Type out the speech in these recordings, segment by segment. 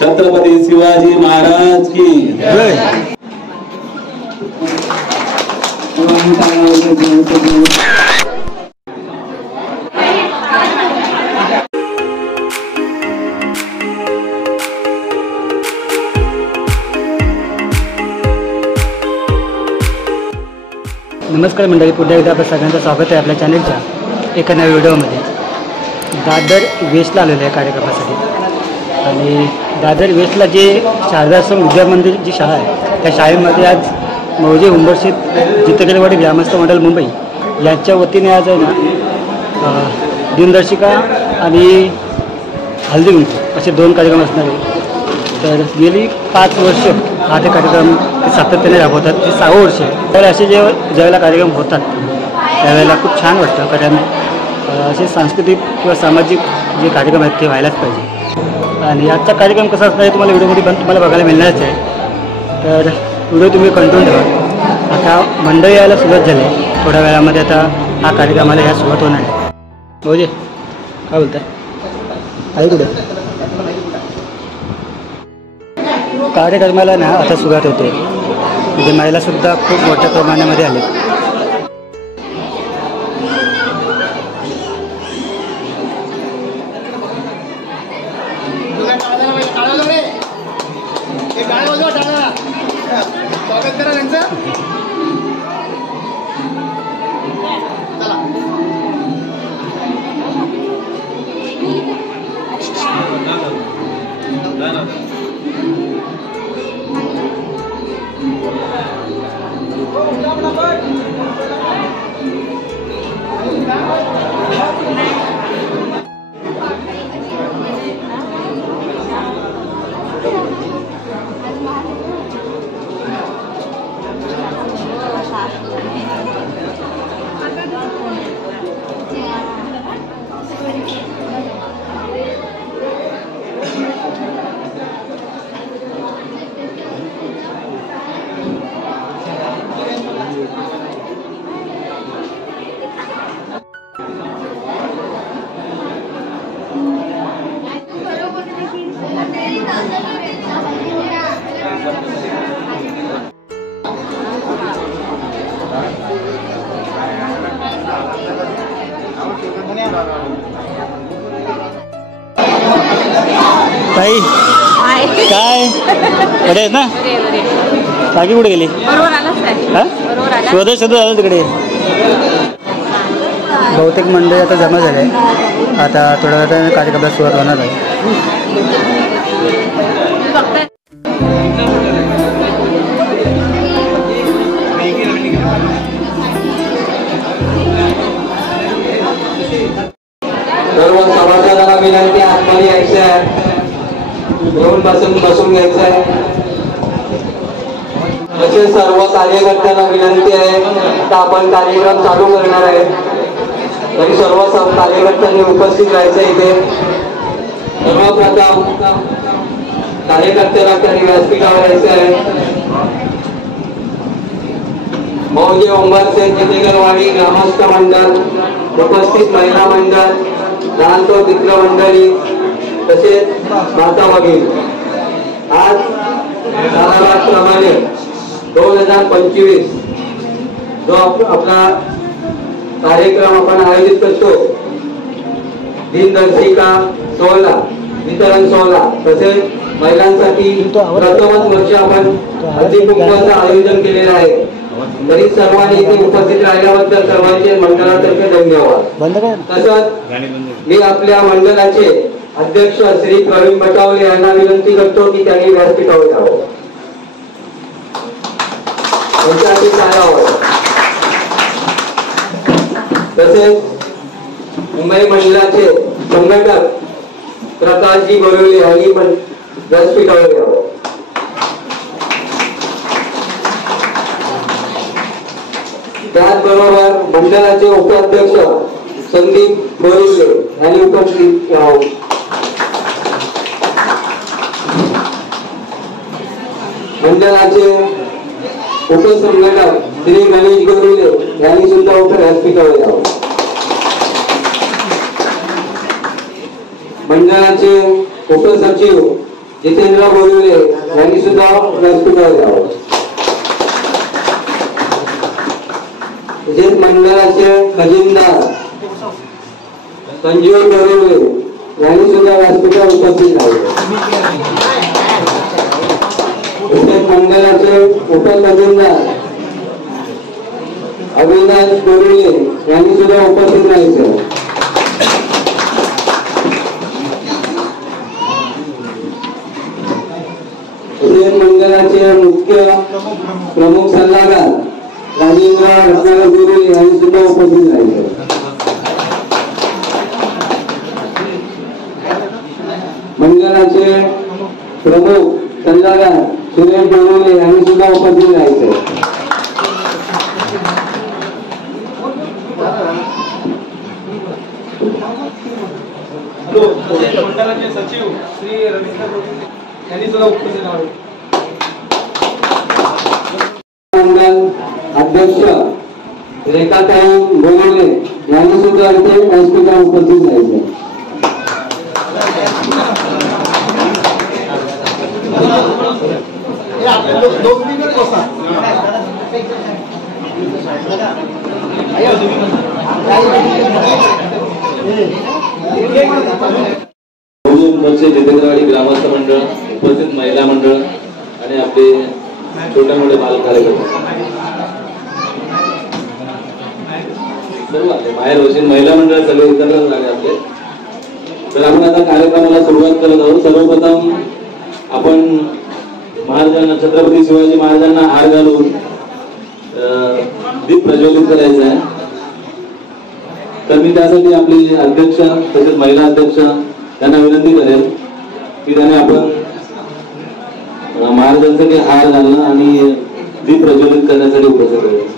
छत्रपती शिवाजी महाराज की जय। नमस्कार मंडळी, पुन्हा एकदा आपल्या सगळ्यांचं स्वागत आहे आपल्या चॅनलच्या एका नव्या व्हिडिओमध्ये। दादर वेस्टला आलेलो आहे कार्यक्रमासाठी आणि दादर वेस्टला जे शारदाश्रम विद्या मंदिर जी शाळा आहे त्या शाळेमध्ये आज मौजे उंबरशेत जितेंद्रवाडी ग्रामस्थ मंडळ मुंबई यांच्या वतीने आज आहे ना दिनदर्शिका आणि हल्दी कुंकू असे 2 कार्यक्रम असणार आहे। तर गेली 5 वर्ष हा ते कार्यक्रम सातत्याने राबवतात, ते 6वं वर्ष आहे। तर असे ज्यावेळेला कार्यक्रम होतात त्यावेळेला खूप छान वाटतं, कारण असे सांस्कृतिक किंवा सामाजिक जे कार्यक्रम आहेत ते व्हायलाच पाहिजे। आणि आजचा कार्यक्रम कसा असणार आहे तुम्हाला व्हिडिओमध्ये पण तुम्हाला बघायला मिळणारच आहे। तर व्हिडिओ तुम्ही कंटिन्यू ठेवा। आता मंडळी यायला सुरुवात झाली आहे, थोड्या वेळामध्ये आता हा कार्यक्रमाला ह्या सुरुवात होणार आहे। म्हणजे काय बोलताय आई कुठे? कार्यक्रमाला ना आता सुरुवात होते, म्हणजे महिलासुद्धा खूप मोठ्या प्रमाणामध्ये आले। ताई काय बरे आहेत ना? बाकी कुठे गेली? शोधत आलं तिकडे। बहुतेक मंडळी आता जमा झाले, आता थोड्या वेळाने कार्यक्रमाला सुरुवात होणार आहे। सर्व सभासदांना विनंती, आतमध्ये यायचं आहे, घेऊन बसून घ्यायचं आहे। तसेच सर्व कार्यकर्त्यांना विनंती आहे तर आपण कार्यक्रम चालू करणार आहे, तरी सर्व कार्यकर्त्यांनी उपस्थित राहायचं इथे। सर्वप्रथम कार्यकर्त्याला त्यांनी व्यासपीठावर यायचं आहे। मौजे उंबरशेत जितेंद्रवाडी ग्रामस्थ मंडळ, उपस्थित महिला मंडळ, लहान तो मित्र मंडळी, तसेच माता भगिनी, आज सालाबादप्रमाणे 2025 जो आपला कार्यक्रम आपण आयोजित करतो, दिनदर्शिका सोहळा, वितरण सोहळा, तसेच महिलांसाठी प्रथमच वर्ष आपण हळदी कुंकवाचं आयोजन केलेलं आहे। तरी सर्वांनी इथे उपस्थित राहिल्याबद्दल सर्वांचे मंडळातर्फे धन्यवाद। तसंच मी आपल्या मंडळाचे अध्यक्ष श्री प्रवीण बटावले यांना विनंती करतो की त्यांनी व्यासपीठावर यावं, त्यांच्यासाठी सांगावं। तसेच मुंबई मंडळाचे संघटक प्रकाशजी बोरिवले यांनी पण व्यासपीठावर यावं। त्याचबरोबर मंडळाचे उपाध्यक्ष संदीप बोरिवले यांनी उपस्थित राहावं। मंडळाचे उपसंघटक श्री गणेश बोरिवले यांनी सुद्धा व्यासपीठावर यावं। मंडळाचे उपसचिव जितेंद्र बोरुले यांनी सुद्धा व्यासपीठावर यावं. तसेच मंडळाचे खजिनदार संजीव बोरुले यांनी सुद्धा व्यासपीठावर उपस्थित राहिले. तसेच मंडळाचे उपखजिनदार अविनाश बोरुले यांनी सुद्धा उपस्थित राहायचं. मंडळाचे मुख्य प्रमुख सल्लागार राजेंद्र रत्नाकर बोरुले यांनी सुद्धा उपस्थित राहिले. मंडळाचे प्रमुख सल्लागार सुरेश बोरुले यांनी सुद्धा उपस्थित राहायचे. मंडळाचे सचिव श्री रवींद्र बोरुले यांनी सुद्धा उपस्थित राहावे. मंडळ अध्यक्ष रेखाताई बोरुले यांनी सुद्धा इथे व्यासपीठावर उपस्थित राहायचे. जितेंद्रवाडी ग्रामस्थ मंडळ, उपस्थित महिला मंडळ आणि आपले छोटे मोठे बाल कार्यकर्ते सर्व आले. बाहेर वशील महिला मंडळ सगळे एकत्र झाले आपले. तर आपण आता कार्यक्रमाला सुरुवात करत आहोत. सर्वप्रथम आपण महाराजांना, छत्रपती शिवाजी महाराजांना हार घालून दीप प्रज्वलित करायचा आहे. तर मी त्यासाठी आपली अध्यक्ष तसेच महिला अध्यक्ष त्यांना विनंती करेल की त्याने आपण महाराजांसाठी हार घालणं आणि दीप प्रज्वलित करण्यासाठी उपस्थित राहील.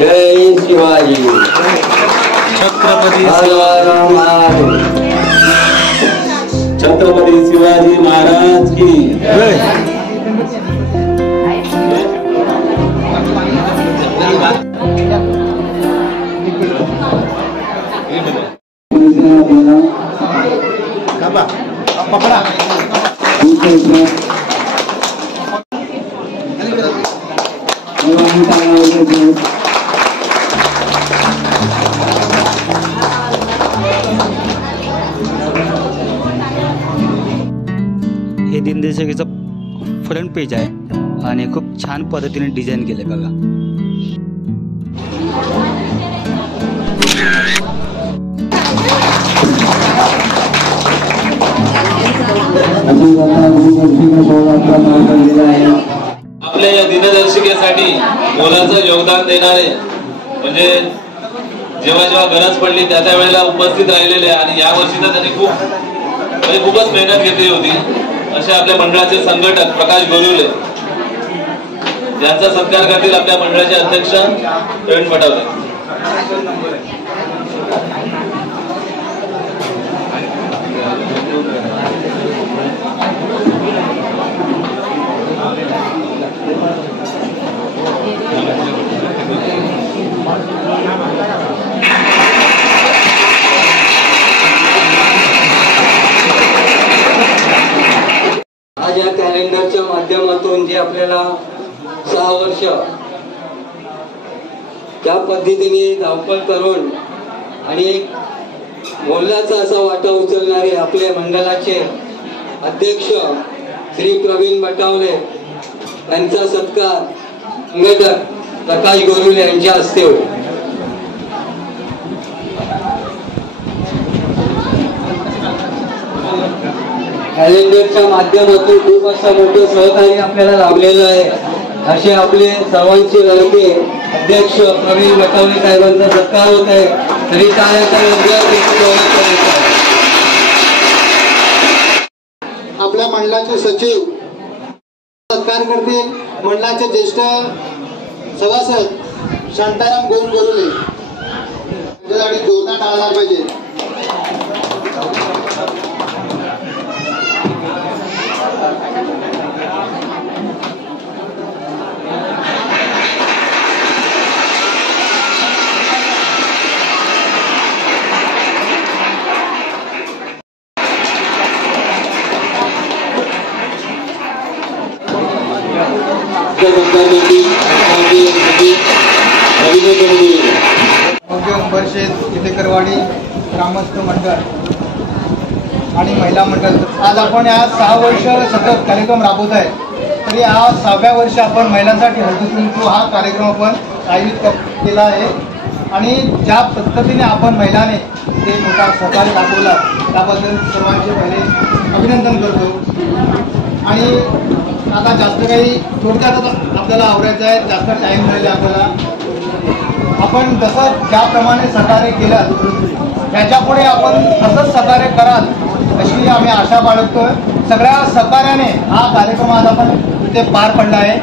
जय शिवाजी. छत्रपती छत्रपती शिवाजी महाराज की जय. हे दिनदर्शिकेचं फ्रंट पेज आहे आणि खूप छान पद्धतीने डिझाईन केलं बघा. आपल्या या दिनदर्शिकेसाठी मोलाचं योगदान देणारे म्हणजे जेव्हा जेव्हा गरज पडली त्या त्या वेळेला उपस्थित राहिलेले आणि या वर्षी तर त्यांनी खूपच मेहनत घेतली होती असे आपल्या मंडळाचे संघटक प्रकाश गोरुले यांचा सत्कार करतील आपल्या मंडळाचे अध्यक्ष प्रवीण पटावले. आज या कॅलेंडरच्या माध्यमातून जे आपल्याला 6 वर्ष ज्या पद्धतीने धावपळ करून आणि मोलाचा असा वाटा उचलणारे आपले मंडळाचे अध्यक्ष श्री प्रवीण बटावले यांचा सत्कार संघटक प्रकाश गोरुले यांच्या हस्ते होईल. कॅलेंडरच्या माध्यमातून खूप असं मोठं सहकार्य आपल्याला लाभलेलं आहे. असे आपले सर्वांचे लढके अध्यक्ष प्रवीण बटावले साहेबांचा सत्कार होत आहे. तरी आपल्या मंडळाचे सचिव सत्कार करतील. मंडळाचे ज्येष्ठ सभासद शांताराम गोरुले त्यासाठी जोरदार टाळणार पाहिजे. उंबरशेत इथेकरवाडी ग्रामस्थ मंडळ आणि महिला मंडळ आज आपण या 6 वर्ष सतत कार्यक्रम राबवत आहे. तरी आज 6व्या वर्षी आपण महिलांसाठी हळदी कुंकू हा कार्यक्रम आपण आयोजित केला आहे. आणि ज्या पद्धतीने आपण महिलाने ते मोठा सहकार्य दाखवला त्याबद्दल सर्वांचे पहिले अभिनंदन करतो. आणि आता जास्त काही थोडक्यात आपल्याला आवरायचं आहे, जास्त टाईम राहिले आपल्याला. आपण जसं ज्याप्रमाणे सहकार्य केलं त्याच्यापुढे आपण असंच सहकार्य कराल अशी आम्ही आशा बाळगतोय. सगळ्या सहकार्याने हा कार्यक्रम आज आपण इथे पार पडला आहे.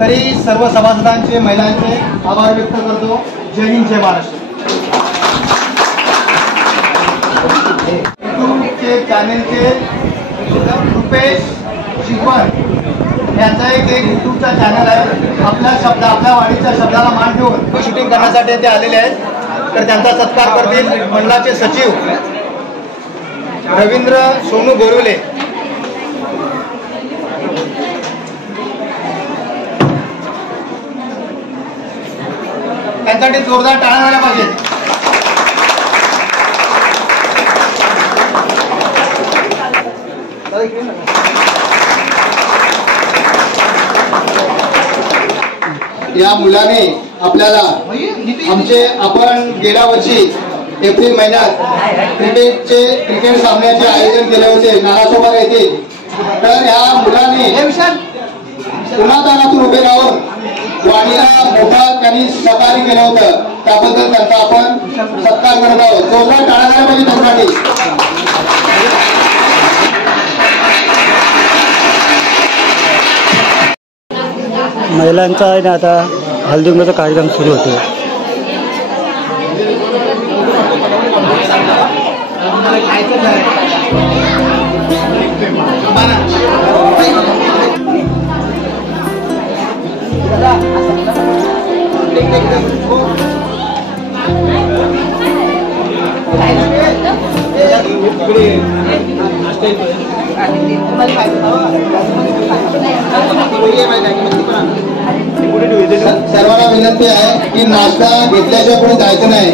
तरी सर्व सभासदांचे महिलांचे आभार व्यक्त करतो. जय हिंद, जय महाराष्ट्र. यूट्यूबचे चॅनेलचे रुपेश शिकवण यांचा एक यूट्यूबचा चॅनल आहे. आपल्या वाडीच्या शब्दाला मान ठेवून शूटिंग करण्यासाठी ते आलेले आहेत. तर त्यांचा सत्कार करतील मंडळाचे सचिव रवींद्र सोनू गोरुले. त्यांच्यासाठी जोरदार टाळ्या झाल्या पाहिजे. या मुलाने आपल्याला आपण गेल्या वर्षी एप्रिल महिन्यात क्रिकेट सामन्याचे आयोजन केले होते नालासोपारा येथे. तर या मुलाने उन्हातानातून उभे राहून वाणीला मोठा त्यांनी सहकार्य केलं होतं. त्याबद्दल त्यांचा आपण सत्कार करत आहोत. जोरदार टाळ्या झाल्या पाहिजे त्यांच्यासाठी. महिलांचा आहे ना आता हळदी कुंकूचा कार्यक्रम सुरू होतो. सर्वांना विनंती आहे की नाश्ता घेतल्याशिवाय पुढे जायचं नाही.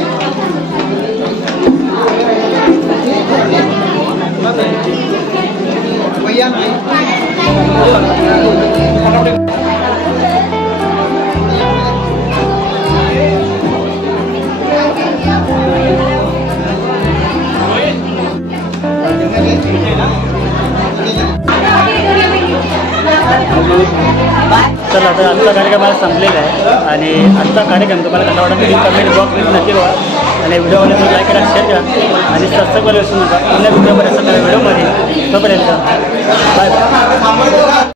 चला आता आजचा कार्यक्रम आज संपलेला आहे. आणि आजचा कार्यक्रम तुम्हाला कसा वाटला तरी कमेंट बॉक्समध्ये नक्की बघा. आणि व्हिडिओ आवडला तर लाईक करा, शेअर करा आणि सबस्क्राईब करायला विसरू नका. पुन्हा व्हिडिओमध्ये असं व्हिडिओमध्ये तोपर्यंत बाय बाय.